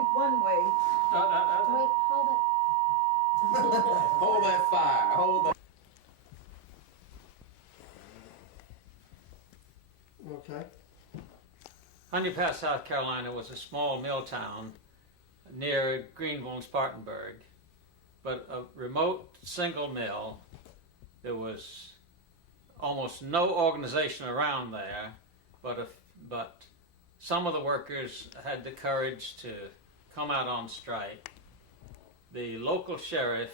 One way. Wait, hold it. Hold that fire. Hold that. Okay. Honey Pass, South Carolina was a small mill town near Greenville and Spartanburg, but a remote single mill. There was almost no organization around there, but some of the workers had the courage to come out on strike. The local sheriff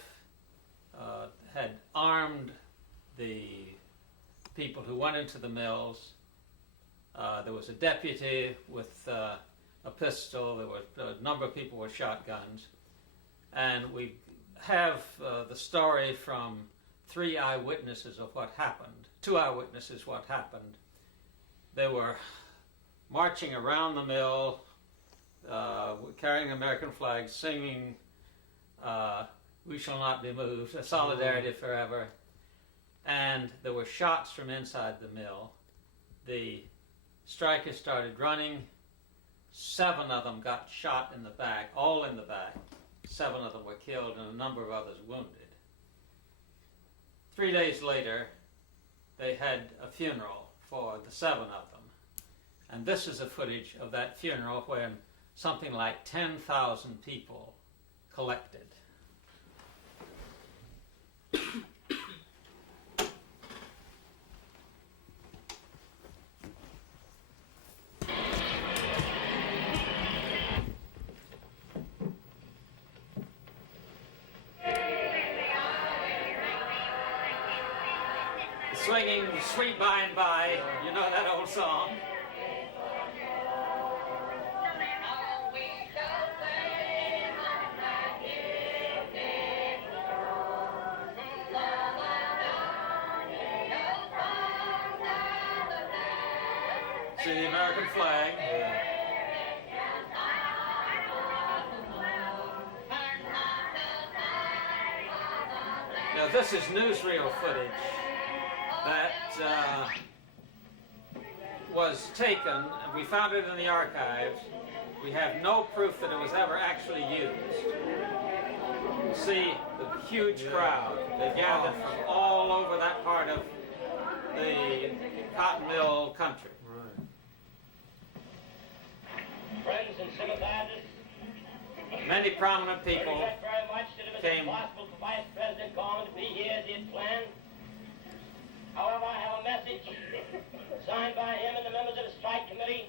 had armed the people who went into the mills. There was a deputy with a pistol. There were a number of people with shotguns. And we have the story from 3 eyewitnesses of what happened. 2 eyewitnesses what happened. They were marching around the mill, carrying American flags, singing "We Shall Not Be Moved," "Solidarity Forever." And there were shots from inside the mill. The strikers started running. 7 of them got shot in the back, all in the back. 7 of them were killed and a number of others wounded. 3 days later, they had a funeral for the 7 of them. And this is the footage of that funeral when something like 10,000 people collected. Swinging "Sweet By and By," you know that old song. See the American flag. Now this is newsreel footage that was taken, and we found it in the archives. We have no proof that it was ever actually used. You see the huge crowd. They gathered from all over that part of the cotton mill country. Friends and sympathizers, Many prominent we people regret very much that it was came. impossible for Vice President Gorman to be here as he had planned. However, I have a message signed by him and the members of the strike committee.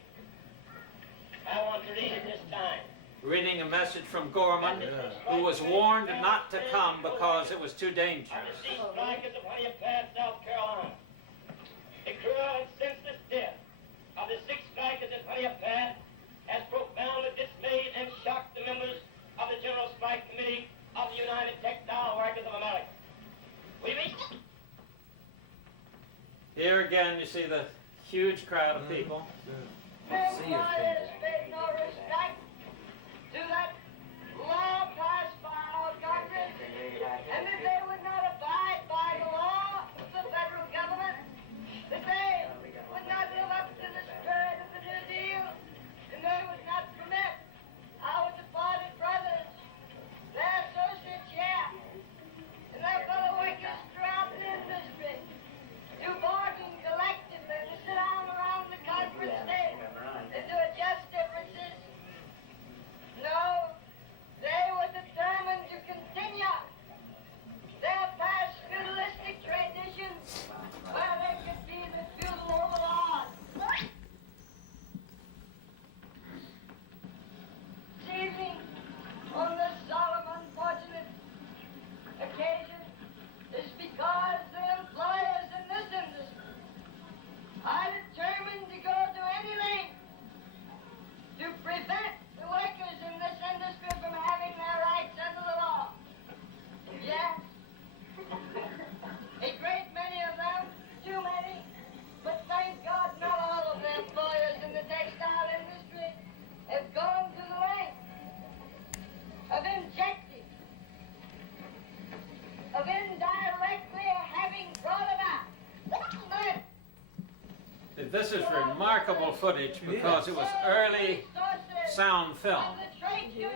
I want to read it this time. Reading a message from Gorman, who was warned not to come because it was too Of dangerous. the cease strikers of Honey Pass, South Carolina. The cruel and senseless death of the 6 strikers at Honey Pass has profoundly dismayed and shocked the members of the General Strike Committee of the United Textile Workers of America. We meet. Here again, you see the huge crowd of people. Sea of people. Paid no respect to that law passed by our Congress, and that they would not abide by the law of the federal government, that they would not live up to the spirit of the New Deal, and they would not permit our departed brothers, their associates here, and their fellow workers throughout the industry to bargain collectively, to sit down around the conference table and to adjust differences. No, they were determined to continue their past feudalistic traditions where they could be the feudal overlords. This evening, on this solemn, unfortunate occasion, is because the employers in this industry are determined to go to any length to prevent the workers in this industry from having their rights under the law. Yes, a great many of them, too many, but thank God not all of the employers in the textile industry have gone to the length of injecting, of indirectly having brought about. This is remarkable footage because it was early sound film. Of the trade union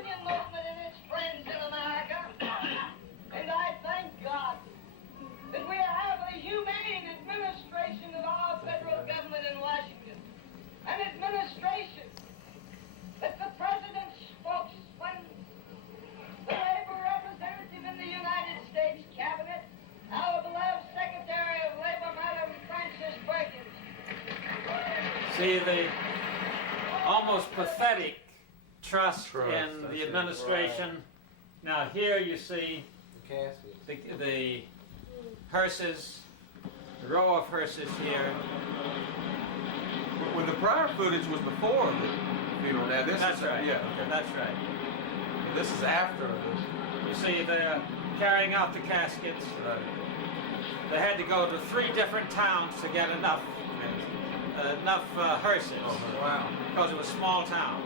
See the almost pathetic trust in the administration. Right. Now here you see The caskets. the hearses, the row of hearses here. When the prior footage was before the funeral, now this That's is right. yeah, okay. That's right. This is after this. You see they're carrying out the caskets. Right. They had to go to 3 different towns to get enough hearses Oh, wow. because it was a small town.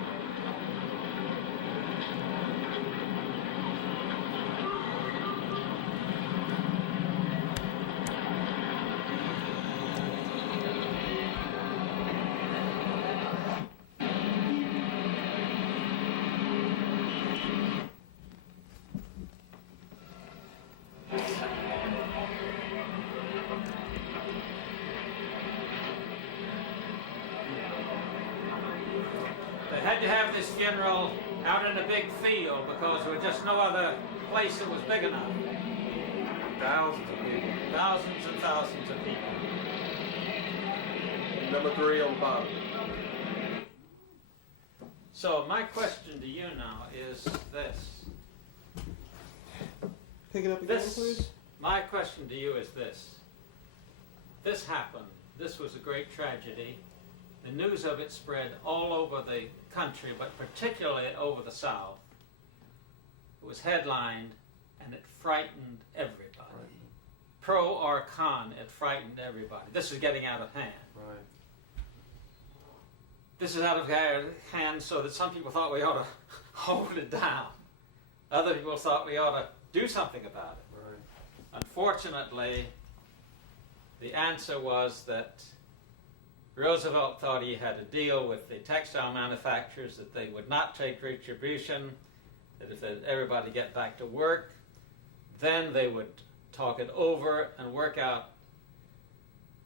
They had to have this funeral out in a big field because there was just no other place that was big enough. Thousands of people. Thousands and thousands of people. Number 3 on the bottom. So my question to you now is this. Pick it up again, please. My question to you is this. This happened. This was a great tragedy. The news of it spread all over the country, but particularly over the South. It was headlined, and it frightened everybody. Right. Pro or con, it frightened everybody. This is getting out of hand. Right. This is out of hand so that some people thought we ought to hold it down. Other people thought we ought to do something about it. Right. Unfortunately, the answer was that Roosevelt thought he had a deal with the textile manufacturers that they would not take retribution, that if everybody get back to work, then they would talk it over and work out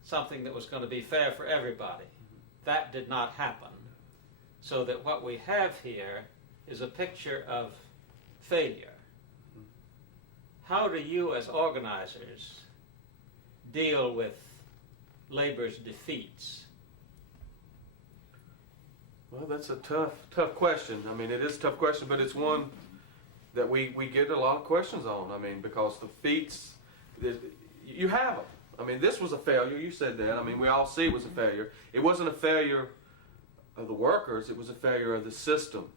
something that was going to be fair for everybody. That did not happen. So that what we have here is a picture of failure. How do you as organizers deal with labor's defeats? Well, that's a tough question. I mean, it is a tough question, but it's one that we get a lot of questions on. I mean, because the feats, you have them. I mean, this was a failure. You said that. I mean, we all see it was a failure. It wasn't a failure of the workers. It was a failure of the system.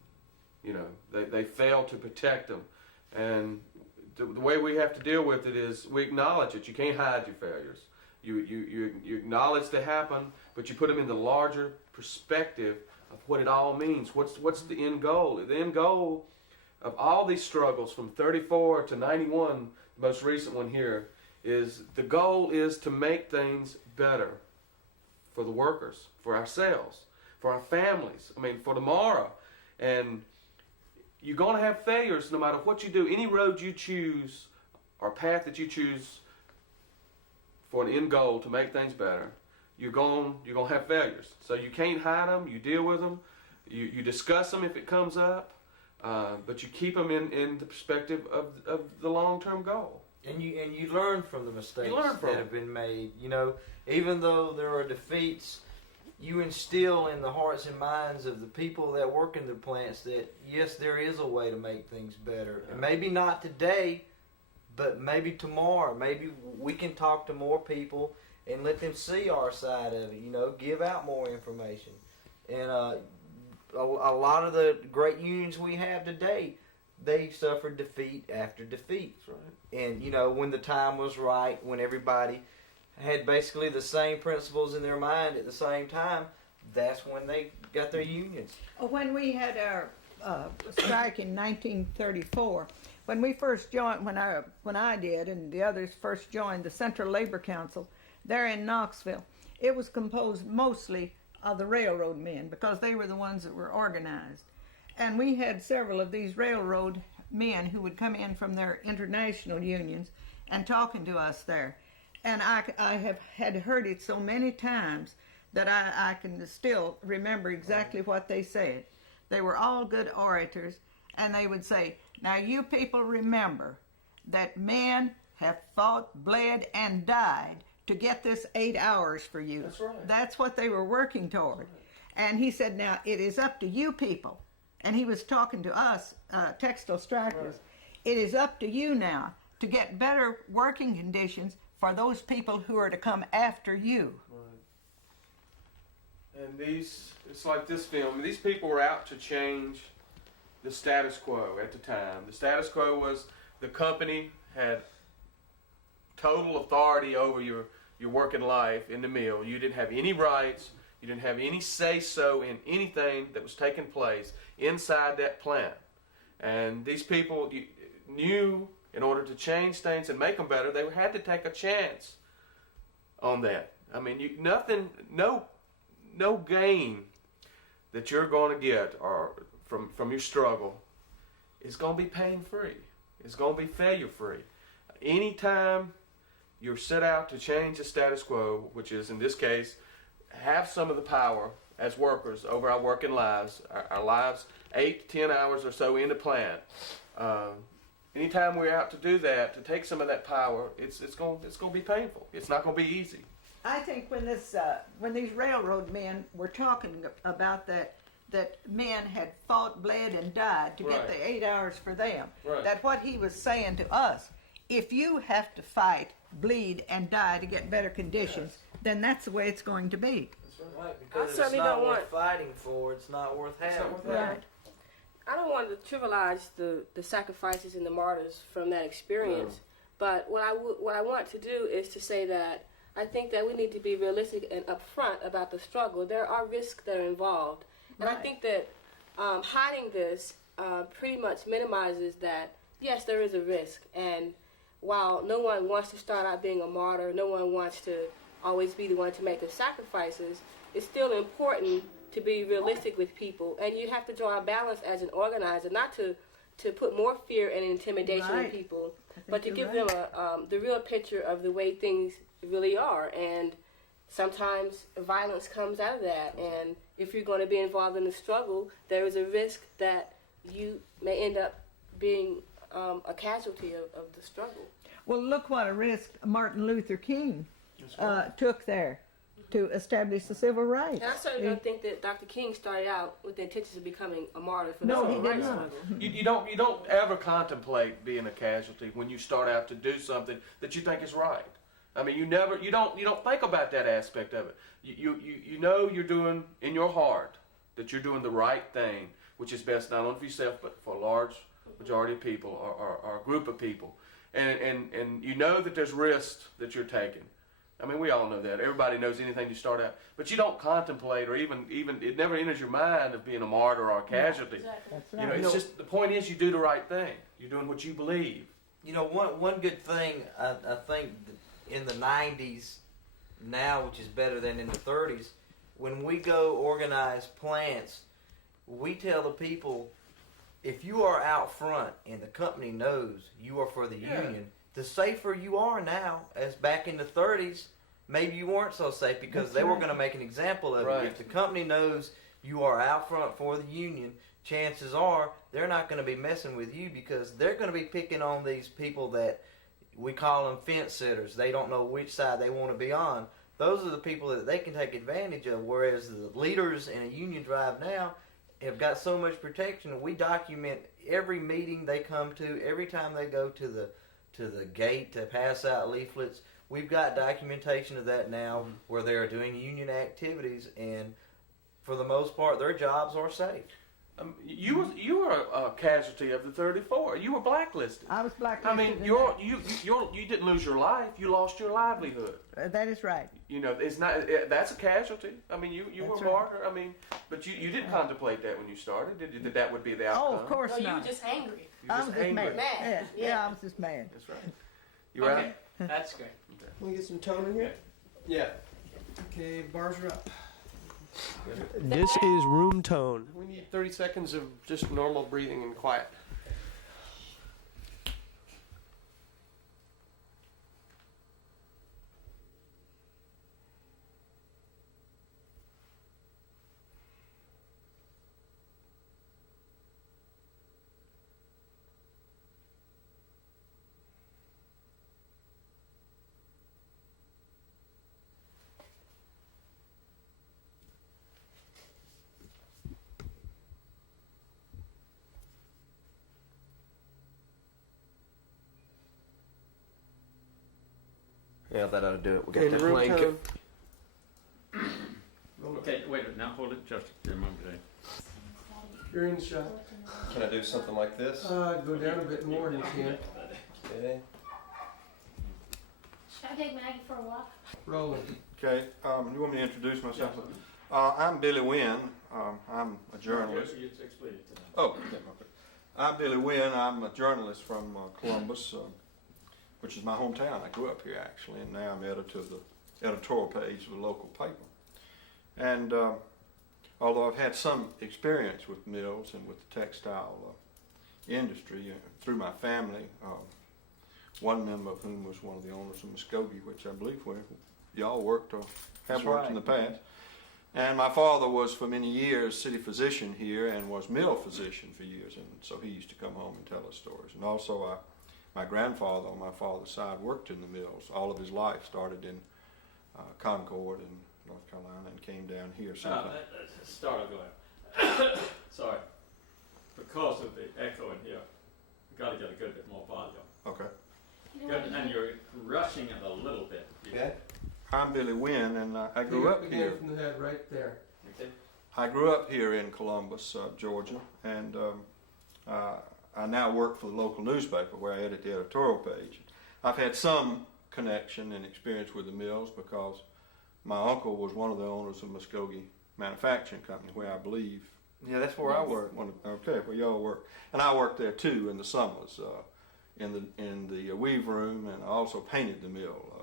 You know, they failed to protect them. And the way we have to deal with it is we acknowledge it. You can't hide your failures. You acknowledge they happen, but you put them in the larger perspective of what it all means. What's the end goal? The end goal of all these struggles from 34 to 91, the most recent one here, is the goal is to make things better for the workers, for ourselves, for our families, I mean, for tomorrow. And you're going to have failures no matter what you do. Any road you choose or path that you choose for an end goal to make things better, you're going to have failures. So you can't hide them. You deal with them. You discuss them if it comes up, but you keep them in the perspective of the long-term goal. And you learn from the mistakes that have been made. You know, even though there are defeats, you instill in the hearts and minds of the people that work in the plants that, yes, there is a way to make things better. And maybe not today, but maybe tomorrow. Maybe we can talk to more people and let them see our side of it, you know, give out more information. And a lot of the great unions we have today, they suffered defeat after defeat. That's right. And, you know, when the time was right, when everybody had basically the same principles in their mind at the same time, that's when they got their unions. When we had our strike in 1934, when we first joined, when I did and the others first joined the Central Labor Council there in Knoxville, it was composed mostly of the railroad men because they were the ones that were organized. And we had several of these railroad men who would come in from their international unions and talking to us there. And I have had heard it so many times that I can still remember exactly what they said. They were all good orators, and they would say, now you people remember that men have fought, bled, and died to get this 8 hours for you. That's right. That's what they were working toward. That's right. And he said, now it is up to you people. And he was talking to us, textile strikers. It is up to you now to get better working conditions for those people who are to come after you. Right. And it's like this film. These people were out to change the status quo at the time. The status quo was the company had total authority over your working life in the mill. You didn't have any rights. You didn't have any say-so in anything that was taking place inside that plant. And these people knew in order to change things and make them better, they had to take a chance on that. I mean, no gain that you're going to get or from your struggle is going to be pain-free. It's going to be failure-free. Anytime you're set out to change the status quo, which is in this case, have some of the power as workers over our working lives, our lives 8 to 10 hours or so in the plant. Anytime we're out to do that, to take some of that power, it's going to be painful. It's not going to be easy. I think when these railroad men were talking about that men had fought, bled, and died to get the 8 hours for them, that what he was saying to us, if you have to fight, bleed, and die to get better conditions, then that's the way it's going to be. Right, because I it's not worth fighting for. It's not worth having. Right. I don't want to trivialize the sacrifices and the martyrs from that experience, but what I want to do is to say that I think that we need to be realistic and upfront about the struggle. There are risks that are involved, and I think that hiding this pretty much minimizes that. Yes, there is a risk, and while no one wants to start out being a martyr, no one wants to always be the one to make the sacrifices, it's still important to be realistic with people, and you have to draw a balance as an organizer, not to put more fear and intimidation in people, but to give them the real picture of the way things really are. And sometimes violence comes out of that, and if you're going to be involved in the struggle, there is a risk that you may end up being a casualty of the struggle. Well, look what a risk Martin Luther King took there to establish the civil rights. And I certainly don't think that Dr. King started out with the intentions of becoming a martyr for the No, he civil did rights not. struggle. You don't ever contemplate being a casualty when you start out to do something that you think is right. I mean, you don't think about that aspect of it. You know you're doing in your heart that you're doing the right thing, which is best not only for yourself but for a large majority of people or a group of people, and you know that there's risks that you're taking. I mean, we all know that. Everybody knows anything you start out, but you don't contemplate or even it never enters your mind of being a martyr or a casualty. Exactly. That's right. You know, it's just the point is you do the right thing. You're doing what you believe. You know, one good thing I think in the 90s now, which is better than in the 30s, when we go organize plants, we tell the people, if you are out front and the company knows you are for the union, the safer you are now, as back in the 30s, maybe you weren't so safe because they were going to make an example of it. If the company knows you are out front for the union, chances are they're not going to be messing with you because they're going to be picking on these people that we call them fence sitters. They don't know which side they want to be on. Those are the people that they can take advantage of, whereas the leaders in a union drive now have got so much protection. We document every meeting they come to, every time they go to the gate to pass out leaflets. We've got documentation of that now where they are doing union activities, and for the most part, their jobs are safe. You were a casualty of the 34. You were blacklisted. I was blacklisted. I mean, you didn't lose your life. You lost your livelihood. That is right. You know, it's not. That's a casualty. I mean, you were a martyr. I mean, but you didn't contemplate that when you started. Did that would be the outcome? Oh, of course No, you not. were just angry. You I just was just angry. mad. Yeah, I was just mad. That's right. You right? Okay, that's great. Can we get some tone in here? Yeah. Okay, bars are up. This is room tone. We need 30 seconds of just normal breathing and quiet. Yeah, that ought to do it. We got Okay, that room blanket. tone. Okay, wait, now hold it just a moment. You're in the shot. Can I do something like this? Go down a bit more than you can. Okay. Should I take Maggie for a walk? Rolling. Okay, you want me to introduce myself? I'm Billy Winn. I'm a journalist. Explain it to them. Oh, okay. I'm Billy Winn. I'm a journalist from Columbus, which is my hometown. I grew up here actually, and now I'm editor of the editorial page of the local paper. And although I've had some experience with mills and with the textile industry through my family, one member of whom was one of the owners of Muskogee, which I believe y'all worked or have worked in the past. And my father was for many years city physician here and was mill physician for years, and so he used to come home and tell us stories. And also my grandfather on my father's side worked in the mills all of his life, started in Concord in North Carolina and came down here. Start going. Sorry. Because of the echo in here, we've got to get a good bit more volume. Okay. Good, and you're rushing it a little bit. Okay. I'm Billy Winn, and I grew up here. From the head right there. Okay. I grew up here in Columbus, Georgia, and I now work for the local newspaper where I edit the editorial page. I've had some connection and experience with the mills because my uncle was one of the owners of Muskogee Manufacturing Company, where I believe. Yeah, that's where I work. Okay, where y'all work, and I worked there too in the summers, in the weave room, and I also painted the mill.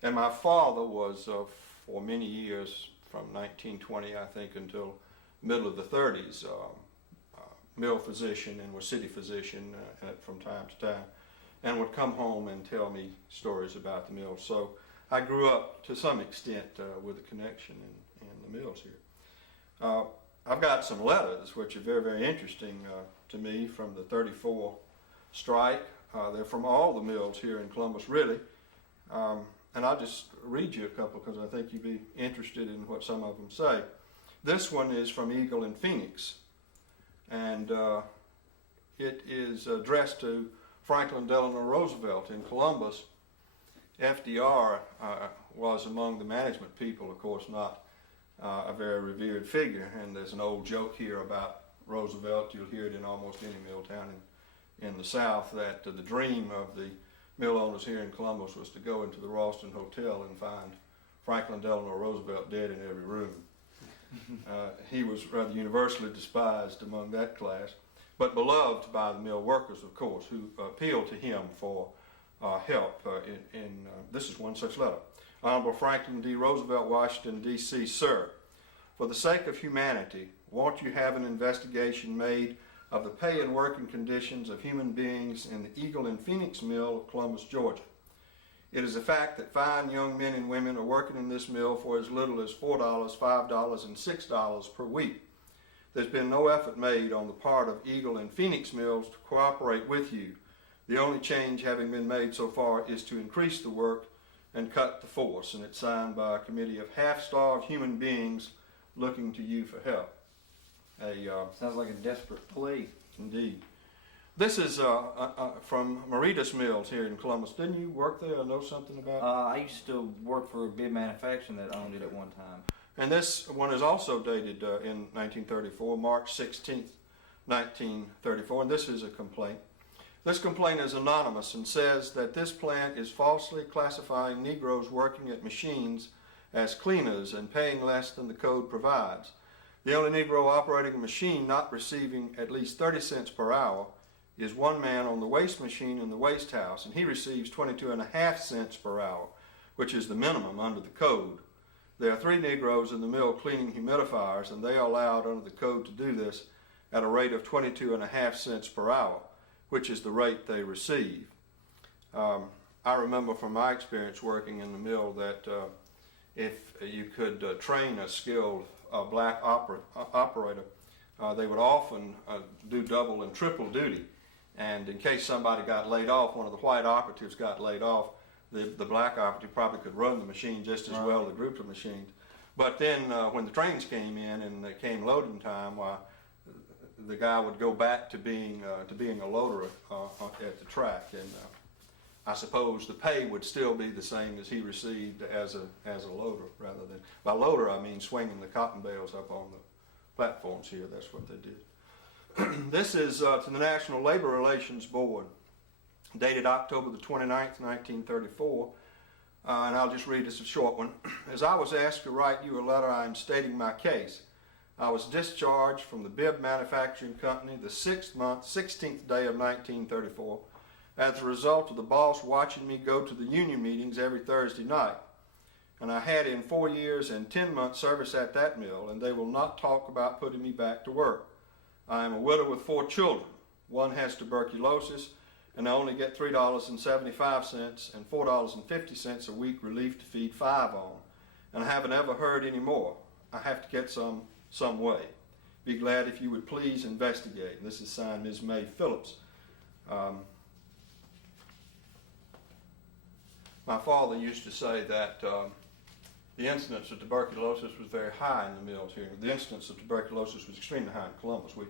And my father was for many years, from 1920 I think until middle of the 30s, mill physician and was city physician from time to time, and would come home and tell me stories about the mill. So I grew up to some extent with a connection in the mills here. I've got some letters which are very, very interesting to me from the 34 strike. They're from all the mills here in Columbus, really. And I'll just read you a couple because I think you'd be interested in what some of them say. This one is from Eagle in Phoenix, and it is addressed to Franklin Delano Roosevelt in Columbus. FDR was among the management people, of course, not a very revered figure, and there's an old joke here about Roosevelt. You'll hear it in almost any mill town in the South, that the dream of the mill owners here in Columbus was to go into the Ralston Hotel and find Franklin Delano Roosevelt dead in every room. He was rather universally despised among that class, but beloved by the mill workers, of course, who appealed to him for help. This is one such letter. Honorable Franklin D. Roosevelt, Washington, D.C. Sir, for the sake of humanity, won't you have an investigation made of the pay and working conditions of human beings in the Eagle and Phoenix Mill of Columbus, Georgia? It is a fact that fine young men and women are working in this mill for as little as $4, $5, and $6 per week. There's been no effort made on the part of Eagle and Phoenix Mills to cooperate with you. The only change having been made so far is to increase the work and cut the force, and it's signed by a committee of half-starved human beings looking to you for help. Sounds like a desperate plea. Indeed. This is from Maritas Mills here in Columbus. Didn't you work there or know something about it? I used to work for a big manufacturer that owned it at one time. And this one is also dated in 1934, March 16th, 1934, and this is a complaint. This complaint is anonymous and says that this plant is falsely classifying Negroes working at machines as cleaners and paying less than the code provides. The only Negro operating a machine not receiving at least 30 cents per hour is one man on the waste machine in the waste house, and he receives 22.5 cents per hour, which is the minimum under the code. There are 3 Negroes in the mill cleaning humidifiers, and they are allowed under the code to do this at a rate of 22.5 cents per hour, which is the rate they receive. I remember from my experience working in the mill that if you could train a skilled black operator, they would often do double and triple duty. And in case somebody got laid off, one of the white operatives got laid off, the black operative probably could run the machine just as well as a group of machines. But then when the trains came in and it came loading time, the guy would go back to being a loader at the track. And I suppose the pay would still be the same as he received as a loader, rather than, by loader I mean swinging the cotton bales up on the platforms here. That's what they did. This is to the National Labor Relations Board, dated October the 29th, 1934, and I'll just read this, a short one. As I was asked to write you a letter, I am stating my case. I was discharged from the Bib Manufacturing Company the 6th month, 16th day of 1934, as a result of the boss watching me go to the union meetings every Thursday night. And I had in 4 years and 10 months service at that mill, and they will not talk about putting me back to work. I am a widow with 4 children. One has tuberculosis, and I only get $3.75 and $4.50 a week relief to feed 5 on. And I haven't ever heard any more. I have to get some way. Be glad if you would please investigate. This is signed Ms. May Phillips. My father used to say that the incidence of tuberculosis was very high in the mills here. The incidence of tuberculosis was extremely high in Columbus. We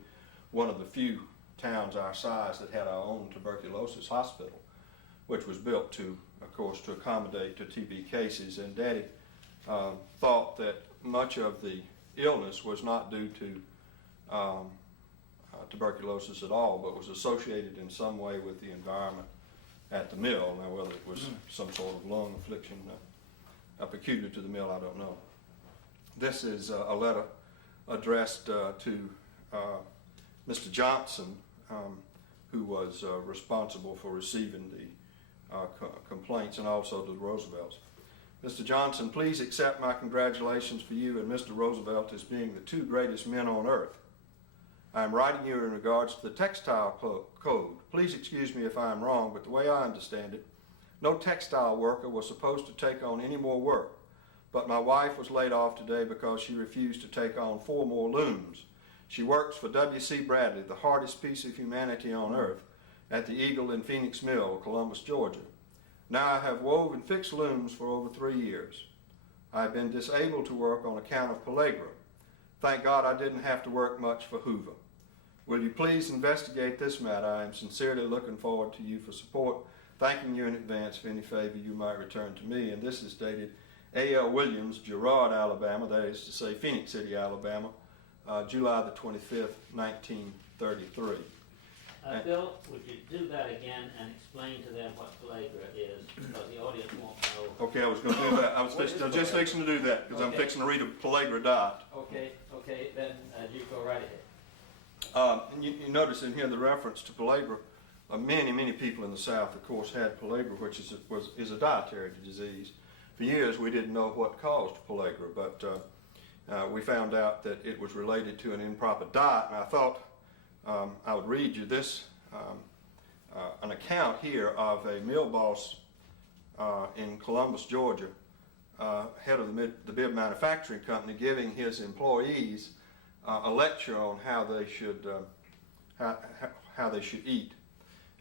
one of the few towns our size that had our own tuberculosis hospital, which was built to, of course, to accommodate to TB cases. And Daddy thought that much of the illness was not due to tuberculosis at all, but was associated in some way with the environment at the mill. Now, whether it was some sort of lung affliction peculiar to the mill, I don't know. This is a letter addressed to Mr. Johnson, who was responsible for receiving the complaints, and also to the Roosevelts. Mr. Johnson, please accept my congratulations for you and Mr. Roosevelt as being the 2 greatest men on earth. I am writing you in regards to the textile code. Please excuse me if I am wrong, but the way I understand it, no textile worker was supposed to take on any more work. But my wife was laid off today because she refused to take on 4 more looms. She works for W.C. Bradley, the hardest piece of humanity on earth, at the Eagle and Phoenix Mill, Columbus, Georgia. Now I have wove and fixed looms for over 3 years. I have been disabled to work on account of pellagra. Thank God I didn't have to work much for Hoover. Will you please investigate this matter? I am sincerely looking forward to you for support, thanking you in advance for any favor you might return to me. And this is dated A.L. Williams, Girard, Alabama, that is to say Phoenix City, Alabama, July the 25th, 1933. Bill, would you do that again and explain to them what pellagra is, because the audience won't know. Okay, I was going to do that. I was just fixing to do that, because I'm fixing to read a pellagra diet. Okay, then you go right ahead. And you notice in here the reference to pellagra. Many people in the South, of course, had pellagra, which is a dietary disease. For years, we didn't know what caused pellagra, but we found out that it was related to an improper diet. And I thought I would read you this, an account here of a mill boss in Columbus, Georgia, head of the Bib Manufacturing Company, giving his employees a lecture on how they should eat.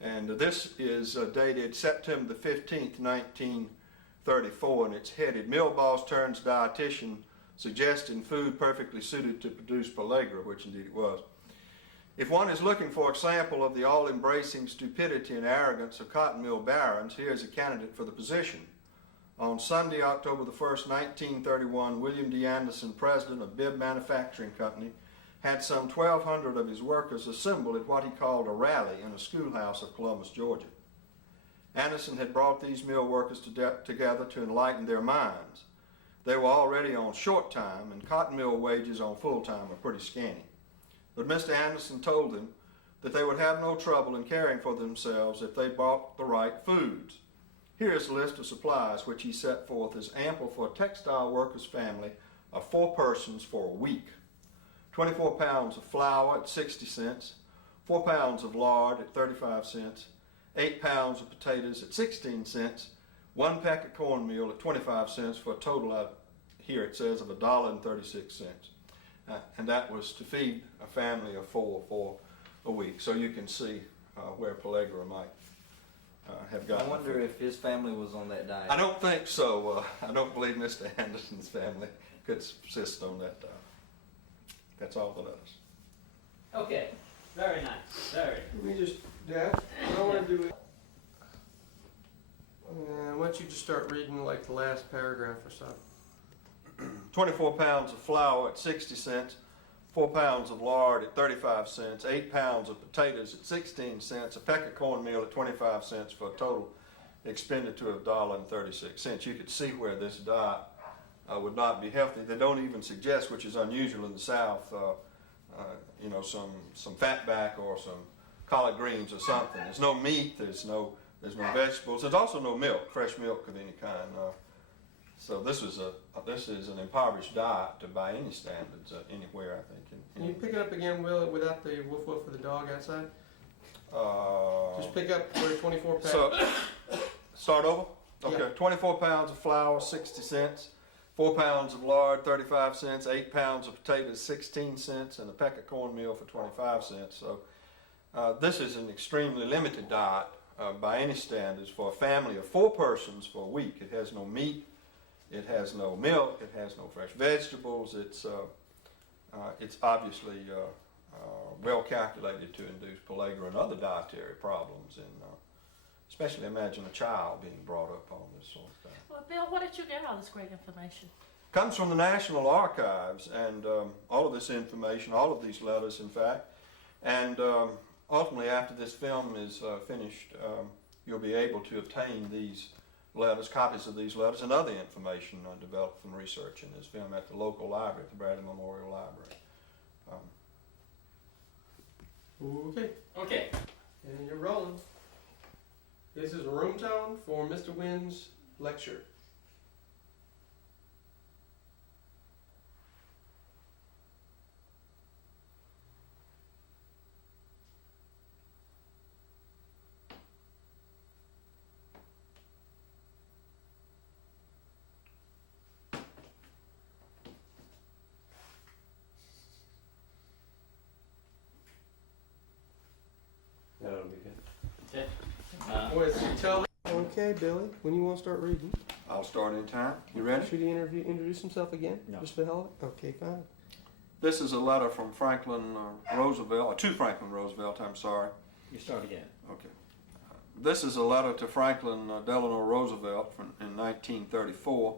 And this is dated September the 15th, 1934, and it's headed, Mill Boss Turns Dietitian, Suggesting Food Perfectly Suited to Produce Pellagra, which indeed it was. If one is looking for a sample of the all-embracing stupidity and arrogance of cotton mill barons, here is a candidate for the position. On Sunday, October the 1st, 1931, William D. Anderson, president of Bib Manufacturing Company, had some 1,200 of his workers assembled at what he called a rally in a schoolhouse of Columbus, Georgia. Anderson had brought these mill workers together to enlighten their minds. They were already on short time, and cotton mill wages on full time are pretty scanty. But Mr. Anderson told them that they would have no trouble in caring for themselves if they bought the right foods. Here is a list of supplies which he set forth as ample for a textile worker's family of 4 persons for a week. 24 pounds of flour at 60 cents, 4 pounds of lard at 35 cents, 8 pounds of potatoes at 16 cents, 1 peck of cornmeal at 25 cents for a total, here it says, of $1.36. And that was to feed a family of 4 for a week. So you can see where pellagra might have gotten. I wonder if his family was on that diet. I don't think so. I don't believe Mr. Anderson's family could subsist on that diet. That's all the letters. Okay, very nice, very. Let me just, Dad, what I want to do is, don't you just start reading like the last paragraph or something? 24 pounds of flour at 60 cents, 4 pounds of lard at 35 cents, 8 pounds of potatoes at 16 cents, a peck of cornmeal at 25 cents for a total expenditure of $1.36. You could see where this diet would not be healthy. They don't even suggest, which is unusual in the South, you know, some fatback or some collard greens or something. There's no meat. There's no vegetables. There's also no milk, fresh milk of any kind. So this is an impoverished diet by any standards anywhere, I think. Can you pick it up again, Will, without the woof woof of the dog outside? Just pick up where 24 pounds. So start over. Okay, Yeah. 24 pounds of flour, 60 cents. 4 pounds of lard, 35 cents, 8 pounds of potatoes, 16 cents, and a peck of cornmeal for 25 cents. So this is an extremely limited diet by any standards for a family of 4 persons for a week. It has no meat, it has no milk, it has no fresh vegetables. It's obviously well calculated to induce pellagra and other dietary problems, and especially imagine a child being brought up on this sort of thing. Well, Bill, where did you get all this great information? Comes from the National Archives, and all of this information, all of these letters, in fact, and ultimately after this film is finished, you'll be able to obtain these letters, copies of these letters, and other information developed from research in this film at the local library, at the Bradley Memorial Library. Okay. Okay. And you're rolling. This is room tone for Mr. Winn's lecture. That'll be good. Okay, Billy, when you want to start reading? I'll start in time. You ready? Should he introduce himself again? No. Just for the hell of it? Okay, fine. This is a letter from Franklin Roosevelt, or to Franklin Roosevelt, I'm sorry. You start again. Okay. This is a letter to Franklin Delano Roosevelt in 1934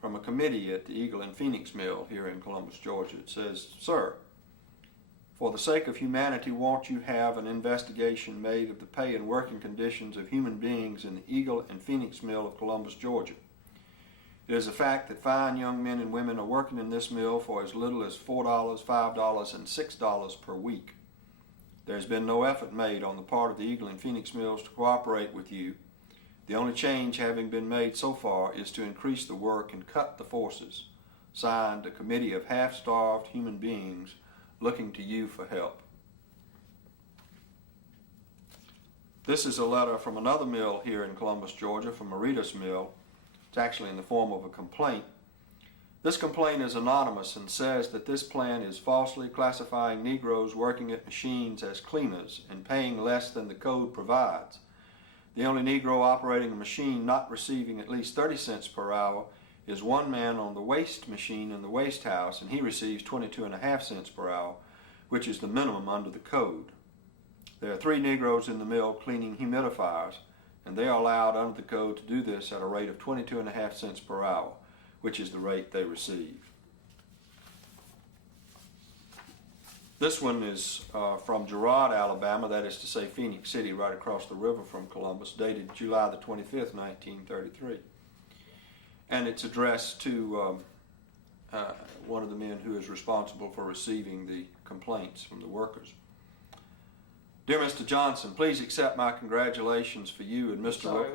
from a committee at the Eagle and Phoenix Mill here in Columbus, Georgia. It says, "Sir, for the sake of humanity, won't you have an investigation made of the pay and working conditions of human beings in the Eagle and Phoenix Mill of Columbus, Georgia? It is a fact that fine young men and women are working in this mill for as little as $4, $5, and $6 per week. There has been no effort made on the part of the Eagle and Phoenix Mills to cooperate with you. The only change having been made so far is to increase the work and cut the forces. Signed, a committee of half-starved human beings looking to you for help." This is a letter from another mill here in Columbus, Georgia, from Maritas Mill. It's actually in the form of a complaint. This complaint is anonymous and says that this plant is falsely classifying Negroes working at machines as cleaners and paying less than the code provides. The only Negro operating a machine not receiving at least 30 cents per hour is one man on the waste machine in the waste house, and he receives 22.5 cents per hour, which is the minimum under the code. There are 3 Negroes in the mill cleaning humidifiers, and they are allowed under the code to do this at a rate of 22.5 cents per hour, which is the rate they receive. This one is from Girard, Alabama, that is to say Phoenix City, right across the river from Columbus, dated July the 25th, 1933. And it's addressed to one of the men who is responsible for receiving the complaints from the workers. "Dear Mr. Johnson, please accept my congratulations for you and Mr.